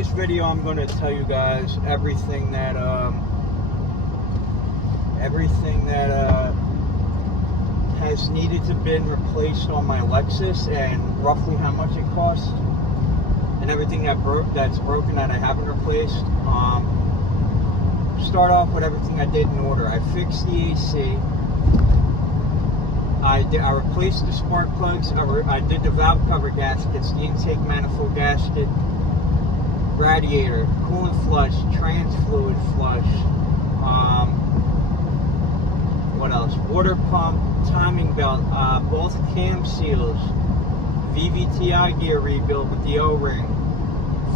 this video, I'm going to tell you guys everything that has needed to been replaced on my Lexus, and roughly how much it cost, and everything that's broken that I haven't replaced. Start off with everything I did in order. I fixed the AC. I replaced the spark plugs. I did the valve cover gaskets, the intake manifold gasket, radiator, coolant flush, trans fluid flush. What else? Water pump, timing belt, both cam seals, VVTi gear rebuild with the O-ring,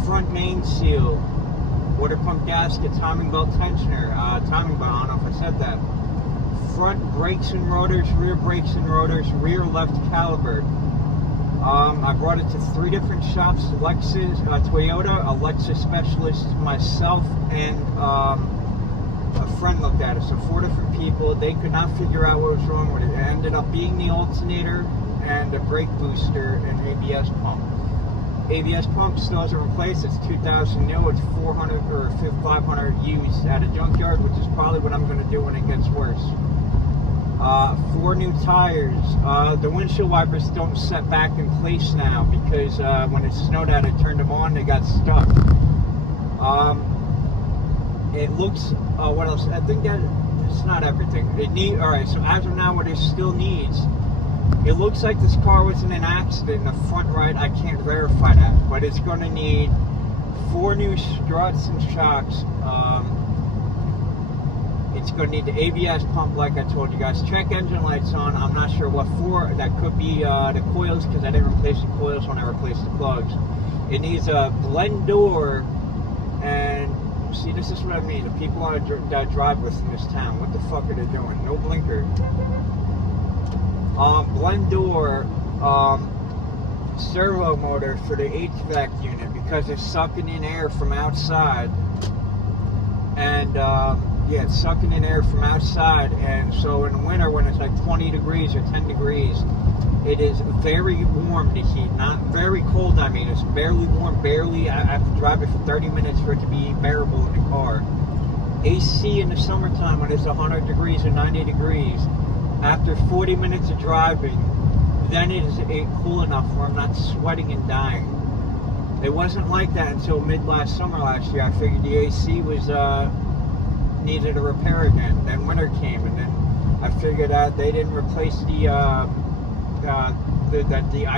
front main seal, water pump gasket, timing belt tensioner, timing belt, I don't know if I said that. Front brakes and rotors, rear brakes and rotors, rear left caliper. I brought it to 3 different shops: Lexus, Toyota, a Lexus specialist, myself, and a friend looked at it. So 4 different people. They could not figure out what was wrong with it. It ended up being the alternator and the brake booster and ABS pump. ABS pump still hasn't replaced. It's 2000 new. It's 400 or 500 used at a junkyard, which is probably what I'm going to do when it gets worse. 4 new tires. The windshield wipers don't set back in place now because when it snowed out, I turned them on, they got stuck. It looks, what else? I think that it's not everything. Alright, so as of now, what it still needs, it looks like this car was in an accident in the front right. I can't verify that, but it's going to need 4 new struts and shocks. It's going to need the ABS pump, like I told you guys. Check engine lights on. I'm not sure what for. That could be the coils, because I didn't replace the coils when I replaced the plugs. It needs a blend door, and see, this is what I mean. The people that I drive with in this town, what the fuck are they doing? No blinker. Blend door, servo motor for the HVAC unit, because it's sucking in air from outside, and yeah, it's sucking in air from outside, and so in the winter when it's like 20 degrees or 10 degrees, it is very warm to heat. Not very cold, I mean. It's barely warm, barely. I have to drive it for 30 minutes for it to be bearable in the car. AC in the summertime when it's 100 degrees or 90 degrees, after 40 minutes of driving, then it is cool enough where I'm not sweating and dying. It wasn't like that until mid-last summer last year. I figured the AC was needed a repair again. Then winter came, and then I figured out they didn't replace the I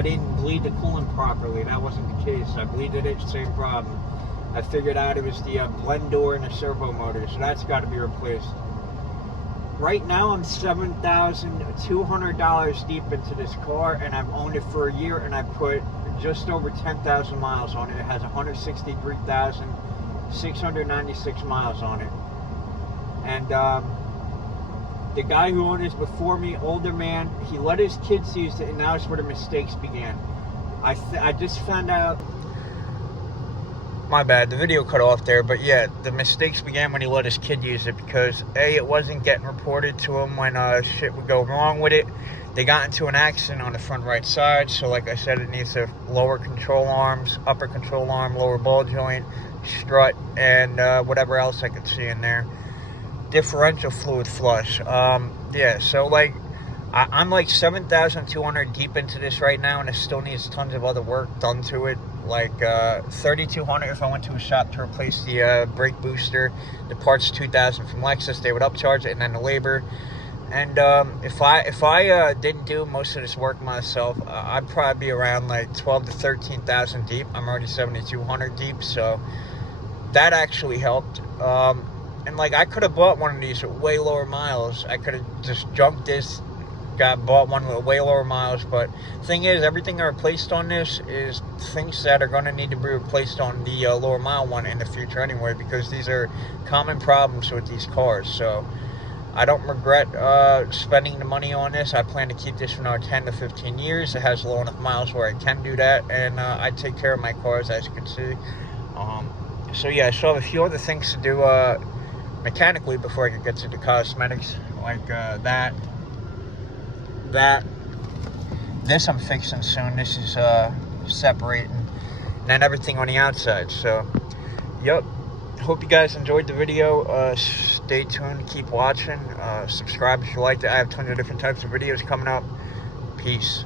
didn't bleed the coolant properly. That wasn't the case. I bleeded it, same problem. I figured out it was the blend door and the servo motor, so that's got to be replaced. Right now I'm $7,200 deep into this car, and I've owned it for a year, and I put just over 10,000 miles on it. It has 163,696 miles on it. And the guy who owned this before me, older man, he let his kids use it, and now it's where the mistakes began. I just found out. My bad, the video cut off there, but yeah, the mistakes began when he let his kid use it, because A, it wasn't getting reported to him when shit would go wrong with it. They got into an accident on the front right side, so like I said, it needs the lower control arms, upper control arm, lower ball joint, strut, and whatever else I could see in there. Differential fluid flush. Yeah, so like I'm like 7,200 deep into this right now, and it still needs tons of other work done to it. Like 3,200 if I went to a shop to replace the brake booster. The part's 2,000 from Lexus. They would upcharge it, and then the labor. And if I didn't do most of this work myself, I'd probably be around like 12 to 13,000 deep. I'm already 7,200 deep, so that actually helped. And like I could have bought one of these at way lower miles. I could have just jumped this, bought one with way lower miles. But thing is, everything I replaced on this is things that are going to need to be replaced on the lower mile one in the future anyway, because these are common problems with these cars. So I don't regret spending the money on this. I plan to keep this for another 10 to 15 years. It has low enough miles where I can do that, and I take care of my cars, as you can see. So yeah, I still have a few other things to do mechanically before I could get to the cosmetics, like this I'm fixing soon. This is separating, and then everything on the outside. So Yep. Hope you guys enjoyed the video. Stay tuned. Keep watching. Subscribe if you liked it. I have tons of different types of videos coming up. Peace.